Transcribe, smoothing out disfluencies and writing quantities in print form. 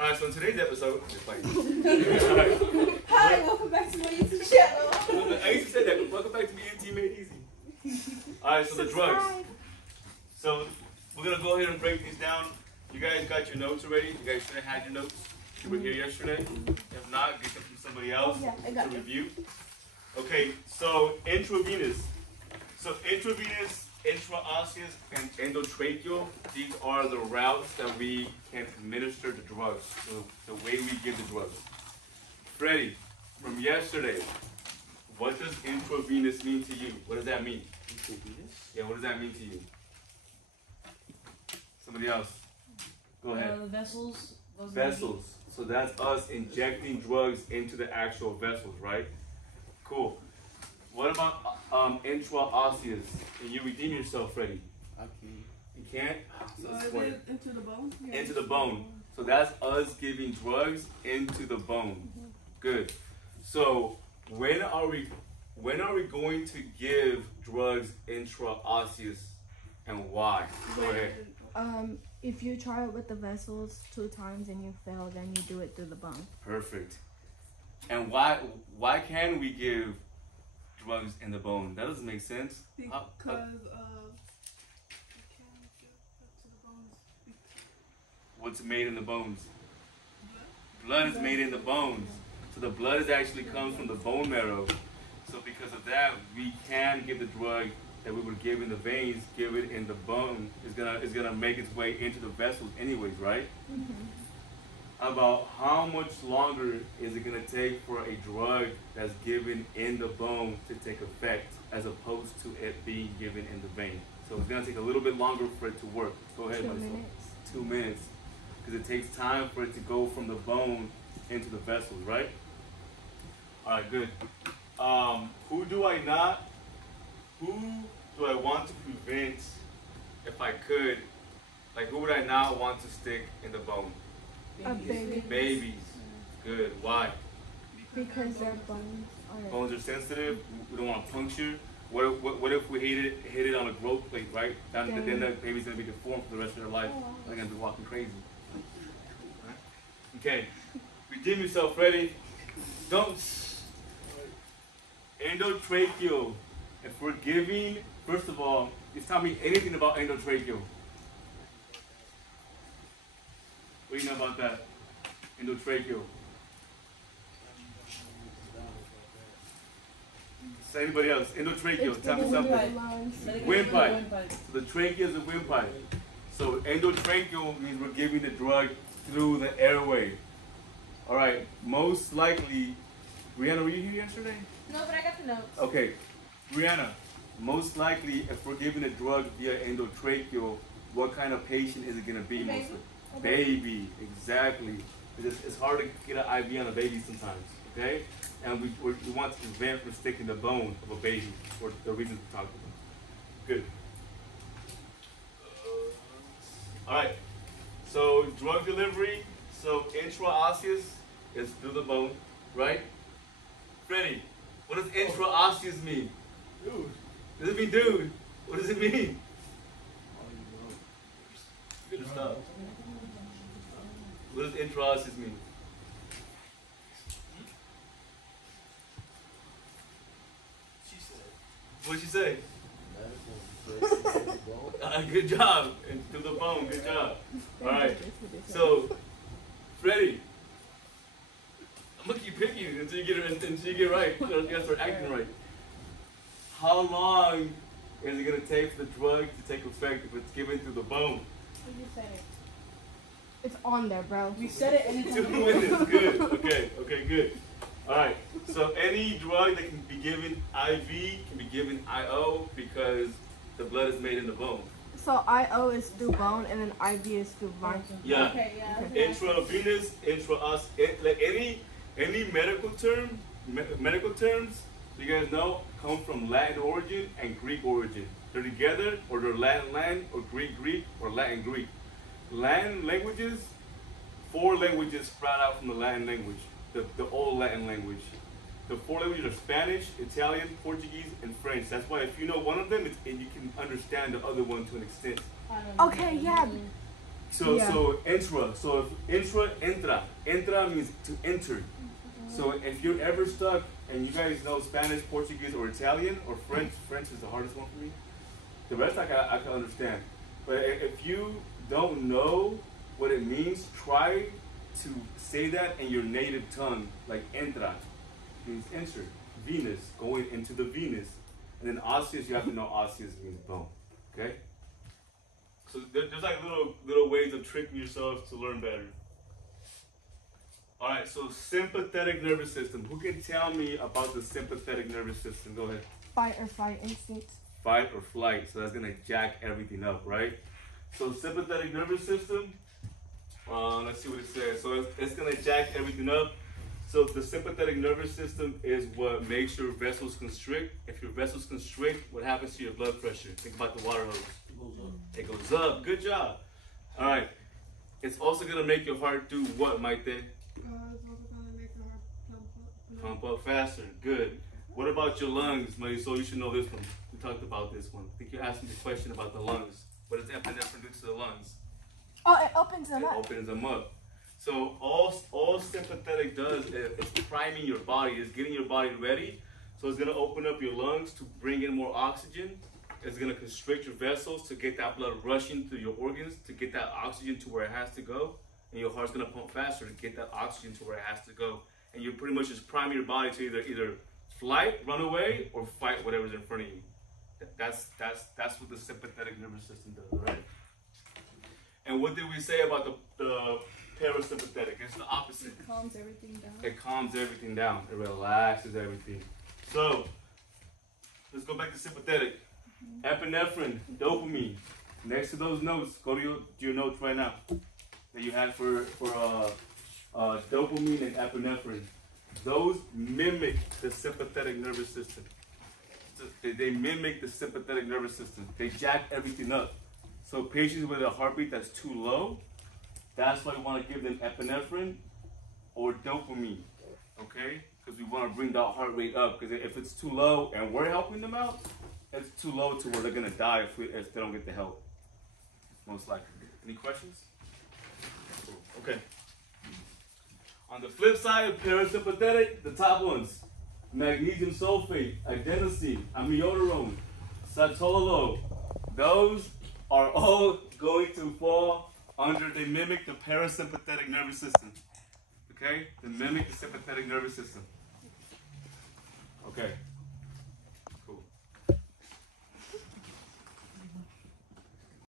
Alright, so in today's episode, Hi, welcome back to my YouTube channel. I used to say that, but welcome back to BMT Made Easy. Alright, so the drugs. So we're gonna go ahead and break these down. You guys got your notes already? You guys should have had your notes. You were here yesterday. If not, get them from somebody else to review. Okay, so intravenous. So intravenous, intraosseous, and endotracheal, these are the routes that we can administer the drugs, so the way we give the drugs. Freddie, from yesterday, what does intravenous mean to you? What does that mean? Intravenous? Yeah, what does that mean to you? Somebody else. Go ahead. The vessels. Vessels. So that's us injecting drugs into the actual vessels, right? Cool. What about intraosseous? Can you redeem yourself, Freddie? I can't. You can't? So Into the bone? Yeah. into the bone. So that's us giving drugs into the bone. Good. So when are we going to give drugs intraosseous and why? Go ahead. If you try it with the vessels 2 times and you fail, then you do it through the bone. Perfect. And why can we give drugs in the bone? That doesn't make sense. Because you can't give that to the bones. What's made in the bones? Blood is made in the bones. So the blood is actually comes from the bone marrow. So because of that, we can give the drug that we would give in the veins, give it in the bone. It's gonna make its way into the vessels anyways, right? About how much longer is it gonna take for a drug that's given in the bone to take effect as opposed to it being given in the vein? So it's gonna take a little bit longer for it to work. Go ahead, 2 Marisol. minutes. 2 minutes. Because it takes time for it to go from the bone into the vessels, right? All right, good. Who do I want to prevent, if I could, like who would I not want to stick in the bone? A baby. Babies. Good. Why? Because their bones are... Bones are sensitive. We don't want to puncture. What if we hit it on a growth plate, right? Then the baby's going to be deformed for the rest of their life. They're going to be walking crazy. Okay. Redeem yourself, Freddie. Don't. Endotracheal. If we're giving, first of all, just tell me anything about endotracheal. What do you know about that? Endotracheal. Say anybody else? Endotracheal. Tell me something. Windpipe. So the trachea is a windpipe. So endotracheal means we're giving the drug through the airway. All right. Most likely, Brianna, were you here yesterday? No, but I got the notes. Okay. Brianna, most likely, if we're giving a drug via endotracheal, what kind of patient is it going to be mostly? Baby, exactly. It's hard to get an IV on a baby sometimes, okay? And we want to prevent from sticking the bone of a baby for the reasons we talked about. Good. All right. So drug delivery, so intraosseous is through the bone, right? Freddie, what does intraosseous mean? Dude. Does it mean dude? What does it mean? Good stuff. What does intraosseous mean? What'd she say? Good job. And through the bone. Good job. All right. So, Freddie, I'm gonna keep picking you until you get it right. You gotta start acting right. How long is it gonna take for the drug to take effect if it's given through the bone? You said it. It's on there, bro. We said it and it's 2 minutes. Good. Okay, good. All right. So any drug that can be given IV can be given IO because the blood is made in the bone. So IO is through bone and then IV is through vein. Yeah. Okay, yeah. Intravenous, like any medical terms, you guys know, come from Latin origin and Greek origin. They're together, or they're Latin or Greek or Latin Greek. Latin languages, 4 languages sprout out from the Latin language, the old Latin language. The 4 languages are Spanish, Italian, Portuguese, and French. That's why if you know one of them, you can understand the other one to an extent. Okay, yeah. So Yeah. so intra. So if entra means to enter. So if you're ever stuck, and you guys know Spanish, Portuguese, or Italian, or French, French is the hardest one for me. The rest I can understand. But if you don't know what it means, try to say that in your native tongue, like entra means enter, Venus, going into the Venus. And then osseous, you have to know osseous means bone. Okay? So there's like little ways of tricking yourself to learn better. All right, so sympathetic nervous system. Who can tell me about the sympathetic nervous system? Go ahead. Fight or flight instinct. Fight or flight. So that's gonna jack everything up, right? So sympathetic nervous system. Let's see what it says. So it's gonna jack everything up. So the sympathetic nervous system is what makes your vessels constrict. If your vessels constrict, what happens to your blood pressure? Think about the water hose. It goes up. It goes up. Good job. All right. It's also gonna make your heart do what, Maite? It's also gonna make the heart Pump up faster. Good. What about your lungs, Marisol? You should know this one. We talked about this one. I think you asked me the question about the lungs. What does epinephrine do to the lungs? Oh, it opens them It up. opens them up. So all sympathetic does is priming your body, is getting your body ready. So it's gonna open up your lungs to bring in more oxygen. It's gonna constrict your vessels to get that blood rushing through your organs, to get that oxygen to where it has to go. And your heart's gonna pump faster to get that oxygen to where it has to go. And you're pretty much just priming your body to either flight, run away, or fight whatever's in front of you. That's what the sympathetic nervous system does, right? And what did we say about the parasympathetic? It's the opposite. It calms everything down. It calms everything down. It relaxes everything. So let's go back to sympathetic. Epinephrine, dopamine. Next to those notes, go to your notes right now that you had for dopamine and epinephrine. Those mimic the sympathetic nervous system. They mimic the sympathetic nervous system. They jack everything up. So patients with a heartbeat that's too low, that's why we want to give them epinephrine or dopamine, okay? Because we want to bring that heart rate up. Because if it's too low and we're helping them out, it's too low to where they're gonna die if they don't get the help. Most likely. Any questions? Cool. Okay. On the flip side of parasympathetic, the top ones: magnesium sulfate, adenosine, amiodarone, satolol. Those are all going to fall under, they mimic the parasympathetic nervous system. Okay? They mimic the sympathetic nervous system. Okay.